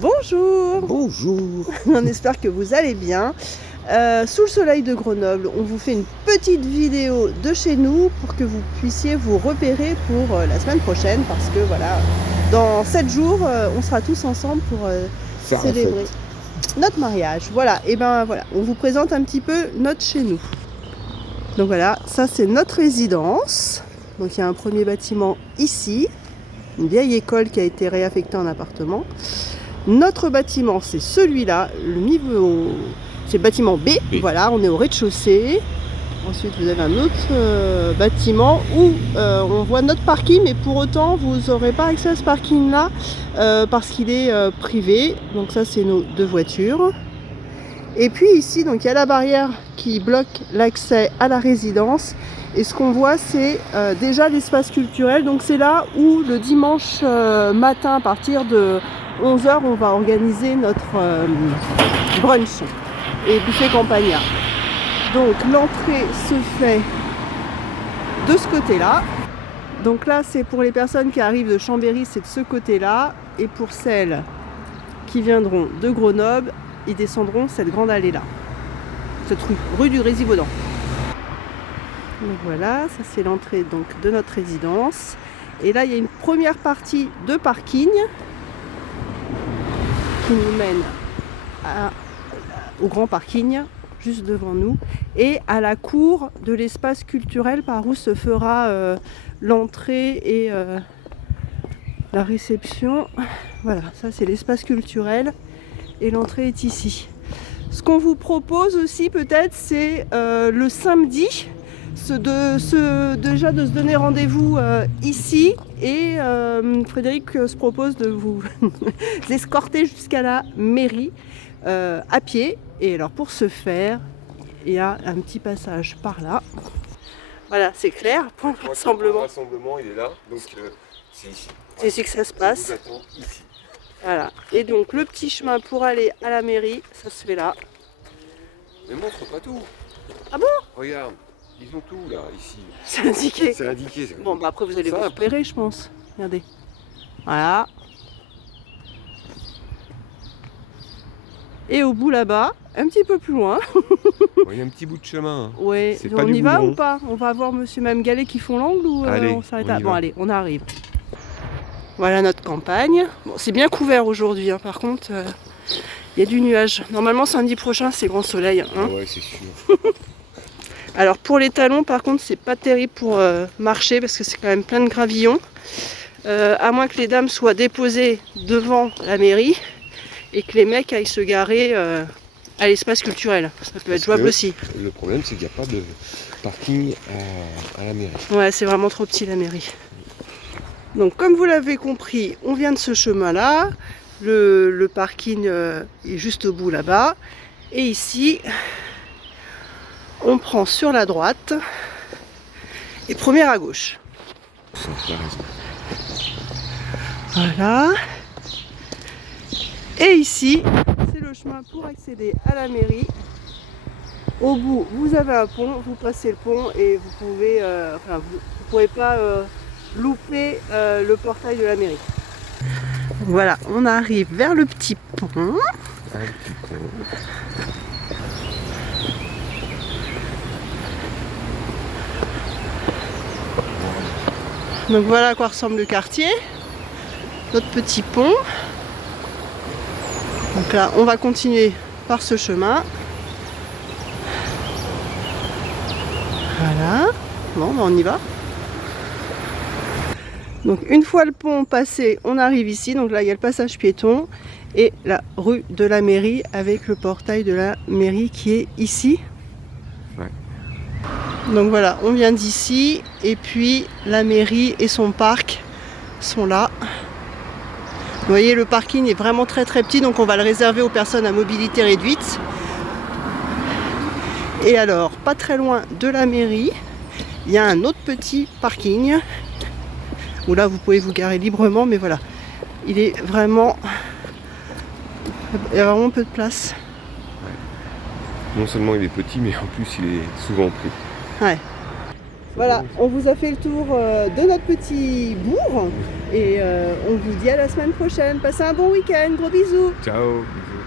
Bonjour. Bonjour. On espère que vous allez bien. Sous le soleil de Grenoble, on vous fait une petite vidéo de chez nous pour que vous puissiez vous repérer pour la semaine prochaine, parce que voilà, dans 7 jours, on sera tous ensemble pour célébrer notre mariage. Voilà, et ben voilà, on vous présente un petit peu notre chez nous. Donc voilà, ça c'est notre résidence. Donc il y a un premier bâtiment ici, une vieille école qui a été réaffectée en appartement. Notre bâtiment, c'est celui-là, le niveau, c'est le bâtiment B. Voilà, on est au rez-de-chaussée. Ensuite, vous avez un autre bâtiment où on voit notre parking, mais pour autant, vous n'aurez pas accès à ce parking-là parce qu'il est privé. Donc ça, c'est nos 2 voitures. Et puis ici, donc il y a la barrière qui bloque l'accès à la résidence. Et ce qu'on voit, c'est déjà l'espace culturel. Donc c'est là où le dimanche matin, à partir de 11h, on va organiser notre brunch et buffet campagnard. Donc l'entrée se fait de ce côté-là. Donc là, c'est pour les personnes qui arrivent de Chambéry, c'est de ce côté-là. Et pour celles qui viendront de Grenoble, ils descendront cette grande allée-là. Cette rue du Résivaudan. Donc voilà, ça c'est l'entrée donc de notre résidence. Et là, il y a une première partie de parking qui nous mène au grand parking juste devant nous et à la cour de l'espace culturel par où se fera l'entrée et la réception. Voilà, ça c'est l'espace culturel et l'entrée est ici. Ce qu'on vous propose aussi peut-être, c'est le samedi déjà de se donner rendez-vous ici, et Frédéric se propose de vous escorter jusqu'à la mairie à pied. Et alors pour ce faire, il y a un petit passage par là. Voilà, c'est clair, pour le rassemblement. Le rassemblement, il est là, donc c'est ici. C'est ici que ça se passe. Ici. Voilà, et donc le petit chemin pour aller à la mairie, ça se fait là. Mais montre pas tout. Ah bon? Regarde. Ils ont tout là, ici. C'est indiqué. C'est indiqué. Bon, bah après vous allez vous repérer, je pense. Regardez. Voilà. Et au bout là-bas, un petit peu plus loin. Il y a un petit bout de chemin. Ouais. On y va ou pas? On va voir Monsieur Mme Gallet qui font l'angle ou on s'arrête là? Bon, allez, on arrive. Voilà notre campagne. Bon, c'est bien couvert aujourd'hui, hein. Par contre, il y a du nuage. Normalement, samedi prochain, c'est grand soleil. Hein. Ah ouais, c'est sûr. Alors pour les talons, par contre, c'est pas terrible pour marcher parce que c'est quand même plein de gravillons. À moins que les dames soient déposées devant la mairie et que les mecs aillent se garer à l'espace culturel. Ça peut être jouable aussi. Le problème, c'est qu'il n'y a pas de parking à la mairie. Ouais, c'est vraiment trop petit la mairie. Donc comme vous l'avez compris, on vient de ce chemin-là. Le parking est juste au bout là-bas. Et ici, on prend sur la droite et première à gauche. Ça, tu as raison. Voilà. Et ici, c'est le chemin pour accéder à la mairie. Au bout, vous avez un pont, vous passez le pont et vous pouvez, vous pouvez pas louper le portail de la mairie. Voilà, on arrive vers le petit pont. Un petit pont. Donc voilà à quoi ressemble le quartier, notre petit pont. Donc là, on va continuer par ce chemin. Voilà, bon, ben on y va. Donc une fois le pont passé, on arrive ici. Donc là, il y a le passage piéton et la rue de la mairie avec le portail de la mairie qui est ici. Ouais. Donc voilà, on vient d'ici et puis la mairie et son parc sont là. Vous voyez, le parking est vraiment très très petit, donc on va le réserver aux personnes à mobilité réduite. Et alors, pas très loin de la mairie, il y a un autre petit parking où là vous pouvez vous garer librement, mais voilà, il est vraiment, il y a vraiment peu de place. Ouais. Non seulement il est petit, mais en plus il est souvent pris. Ouais. Voilà, on vous a fait le tour de notre petit bourg et on vous dit à la semaine prochaine. Passez un bon week-end, gros bisous. Ciao. Bisous.